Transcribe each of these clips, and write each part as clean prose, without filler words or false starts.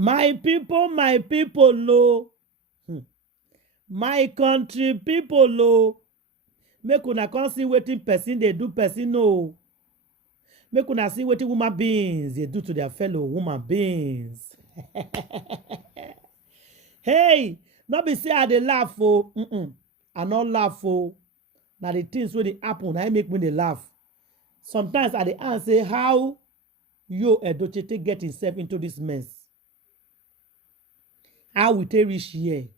My people, lo. My country people, lo. Make una come see wetin person dey do person no. Make una see wetin human beings dey do to their fellow human beings. Hey, no be say I dey laugh o. I no laugh o. Na the things wey dey happen na make me dey laugh. Sometimes I dey ask say how Eudochie take get himself into this mess. How we take reach here?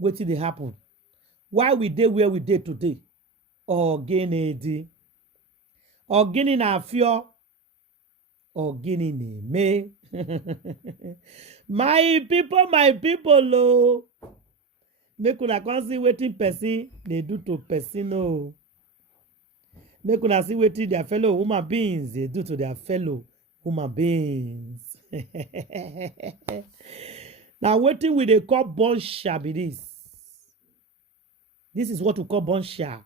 Wetin dey happen? Why we dey where we dey today? Ogini na fio. Ogini me. My people, oh. Make una come see wetin person dey do to person, oh. Make una see wetin their fellow human beings dey do to their fellow human beings. Now wetin we dey call bonsha be this. This is what we call bonsha.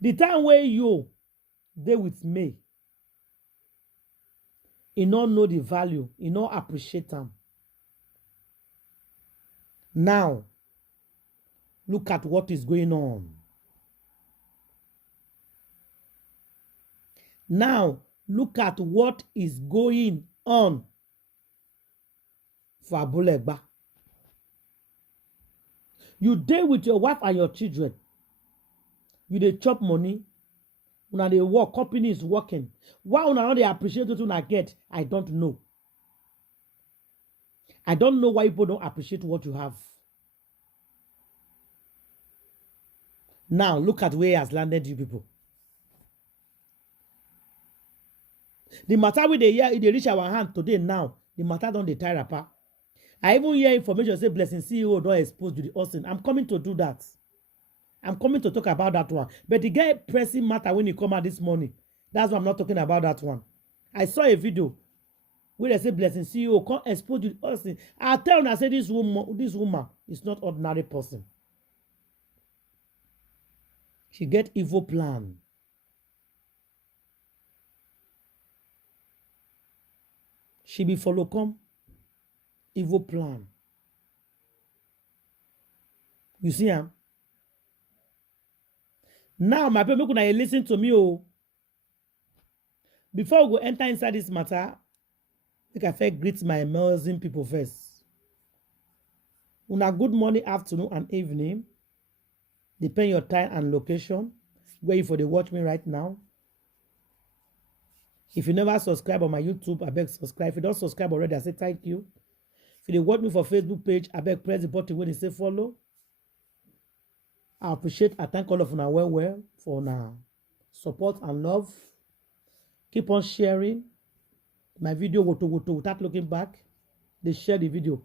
The time wey you dey with me, he no know the value, he no appreciate am. Now, look at what is going on. Now, look at what is going on for Abulegba. You dey with your wife and your children. You dey chop money. Una dey work, company is working. Why una no dey appreciate what una get? I don't know. I don't know why people don't appreciate what you have. Now, look at where he has landed you people. The matter with the year, it reach our hand today now. The matter don't dey tie wrapper. I even hear information say Blessing CEO don't expose to the Austin. I'm coming to do that. I'm coming to talk about that one. But the guy pressing matter when he come out this morning. That's why I'm not talking about that one. I saw a video where they say Blessing CEO can't expose to the Austin. I tell you, I say this woman is not ordinary person. She get evil plan. She be follow come. Evil plan. You see him? Now, my people, make una listen to me. Oh. Before we go enter inside this matter, I think I first greet my amazing people first. Una good morning, afternoon, and evening. Depend your time and location. Where you for the watch me right now. If you never subscribe on my YouTube, I beg subscribe. If you don't subscribe already, I say thank you. If you watch me for Facebook page, I beg press the button when you say follow. I appreciate, I thank all of you well for now support and love. Keep on sharing my video without looking back. They share the video.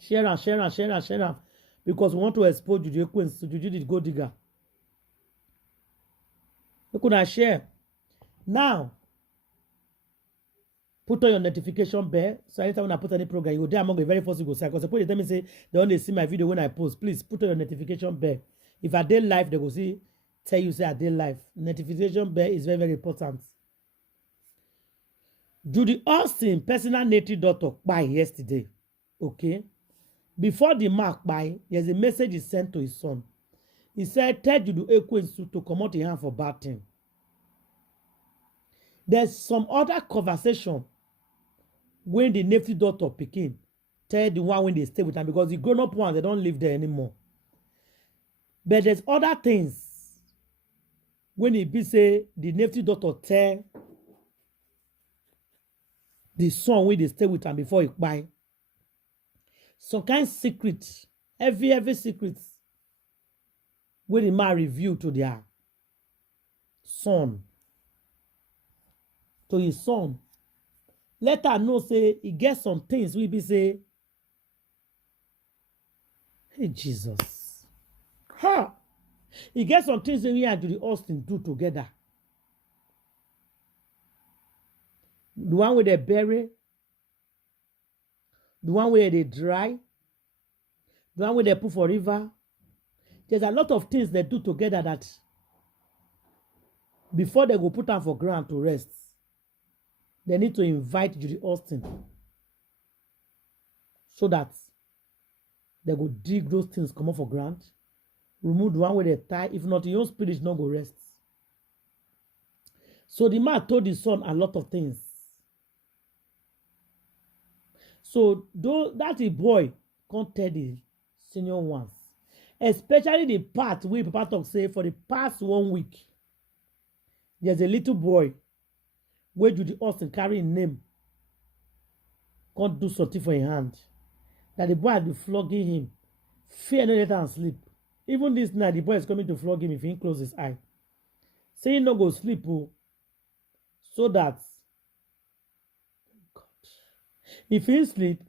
Share and because we want to expose Judy Queens to Judy the Gold Digger. You could share. Now, put on your notification bell. So anytime when I put any program, you go there among the very first you go say. Because suppose they tell me say they only see my video when I post. Please put on your notification bell. If I did live, they go see, tell you say I did live. Notification bell is very important. Judy Austin, personal native daughter, by yesterday. Okay. Before the mark by, there's a message he sent to his son. He said, tell Judy Queens to come out in hand for bad thing. There's some other conversation when the native daughter picking tell the one when they stay with him because the grown-up ones, they don't live there anymore. But there's other things when it be say the native daughter tell the son when they stay with him before he buy. Some kind of secret, every secret when the man reveal to their son. To his son. Let her know say he get some things we be say. Hey Jesus. Ha! He get some things we and Judy Austin do together. The one where they bury, the one where they dry, the one where they put for river. There's a lot of things they do together that before they go put them for ground to rest, they need to invite Judy Austin. so that they go dig those things come off for ground, remove the one where they tie. If not, your spirit no go rest. So the man told his son a lot of things. So though that the boy can't tell the senior ones, especially the part where Papa talk say for the past 1 week, there's a little boy where Judy Austin carry his name, can't do something for his hand. That the boy had been flogging him. Fear no let him sleep. Even this night, the boy is coming to flog him if he close his eye. Say he no go sleep, oh, so that God, if he sleep,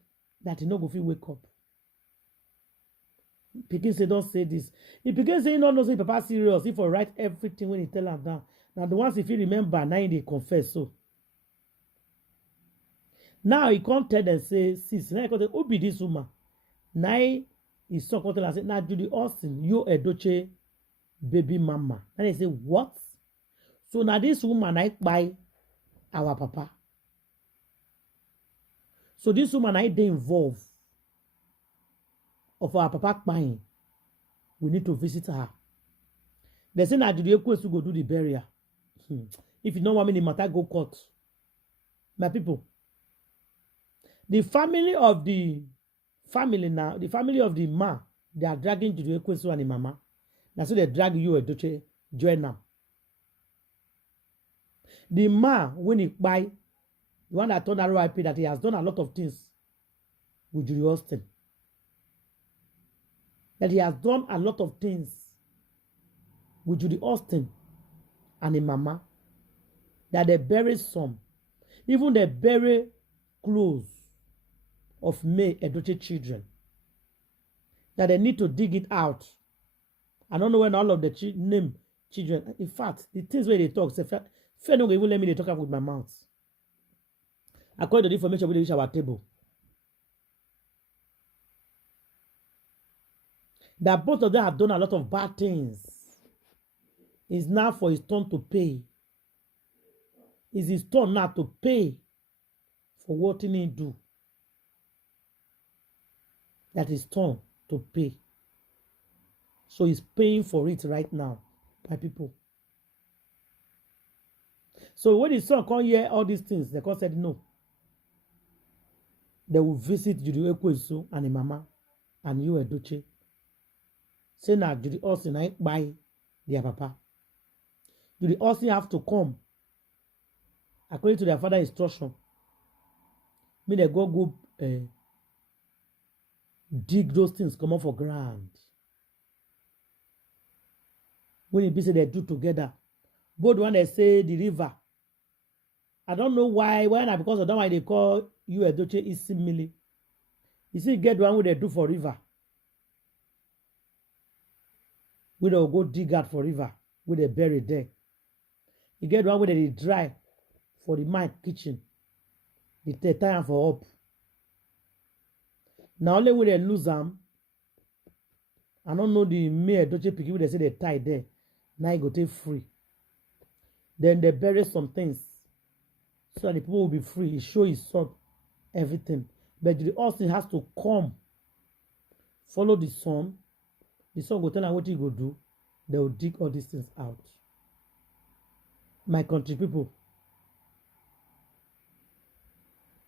that he no go feel wake up. Pikin say don't say this. If Pikin say he no know say Papa serious, he for write everything when he tell him down. Now the ones if he remember, now he confess so. Now he can't tell them say, sis, now he can't tell who be this woman. Now he saw come tell and say, now Judy Austin, you edochie baby mama. And they say, what? So now this woman I buy our papa. So this woman I they involved of our papa buying. We need to visit her. They say now Judy Austin to go do the burial. If you don't want me, the matter go court. My people. The family of the man, they are dragging Judy Austin and the mama. That's why they drag you edochie join them. The man, when he buy, the one that told RIP that he has done a lot of things with Judy Austin. That he has done a lot of things with Judy Austin and the mama. That they bury some. Even they bury clothes of May edochie children. That they need to dig it out. I don't know when all of the name children. In fact, the things where they talk, Fair no even let me talk about with my mouth. According to the information we reach our table. That both of them have done a lot of bad things. It's now for his turn to pay. It's his turn now to pay for what he need to do. That is turn to pay. So he's paying for it right now, my people. So when his son come hear all these things, the court said no. They will visit Judy Austin and the mama and you edochie. Say now Judy Austin I buy their papa. Judy Austin have to come according to their father's instruction. May they go dig those things come off for ground. When it be say they do together. Both one they say the river. I don't know why not because of that why they call you edochie esin mili. You see, get one where they do for river. We don't go dig out for river, where they bury there. You get one where they dry for the man kitchen. They time for up. Now only when they lose them, I don't know the mere edochie pikin where they say they tie there. Now you go take free. Then they bury some things so that the people will be free. He show his son everything. But the Austin has to come, follow the son. The son will tell him what he will do. They will dig all these things out. My country people.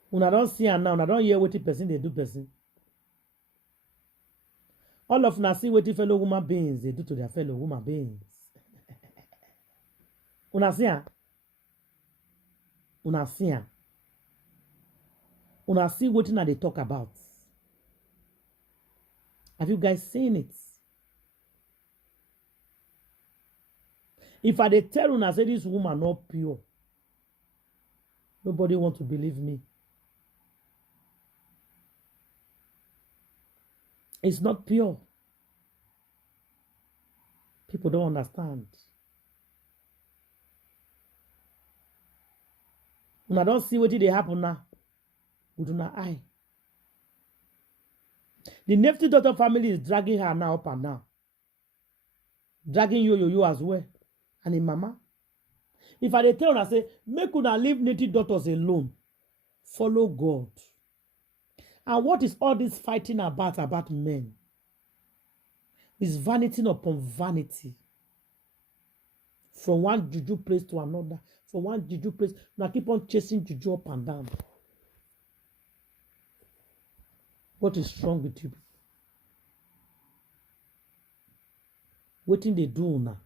When I don't see her now, I don't hear what the person they do person. All of them see what the fellow human beings they do to their fellow human beings. Una see her. Una see her. Una see what they talk about. Have you guys seen it? If I dey tell una say this woman not pure, nobody want to believe me. It's not pure. People don't understand. Una don't see what did happen now. We do not eye. The Nifty daughter family is dragging her now up and down. Dragging you as well. And the mama. If I dey tell una say, make una leave native daughters alone. Follow God. And what is all this fighting about men? It's vanity upon vanity. From one juju place to another. From one juju place. Now keep on chasing juju up and down. What is wrong with you? Wetin they do now?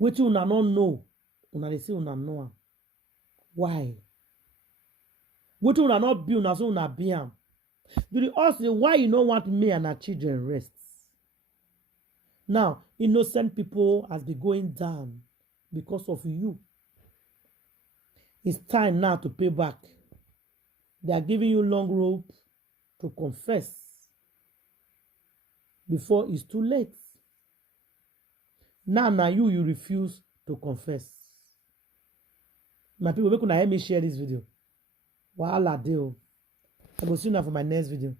Wetin una no know? Una dey say una know am. Why? Wetin una not be una so una be am. Judy ask you why you don't want me and our children rest. Now, innocent people has been going down because of you. It's time now to pay back. They are giving you long rope to confess before it's too late. Now you refuse to confess. My people, make una help me share this video. Wahala dey o. I will see you now for my next video.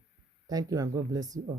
Thank you and God bless you all.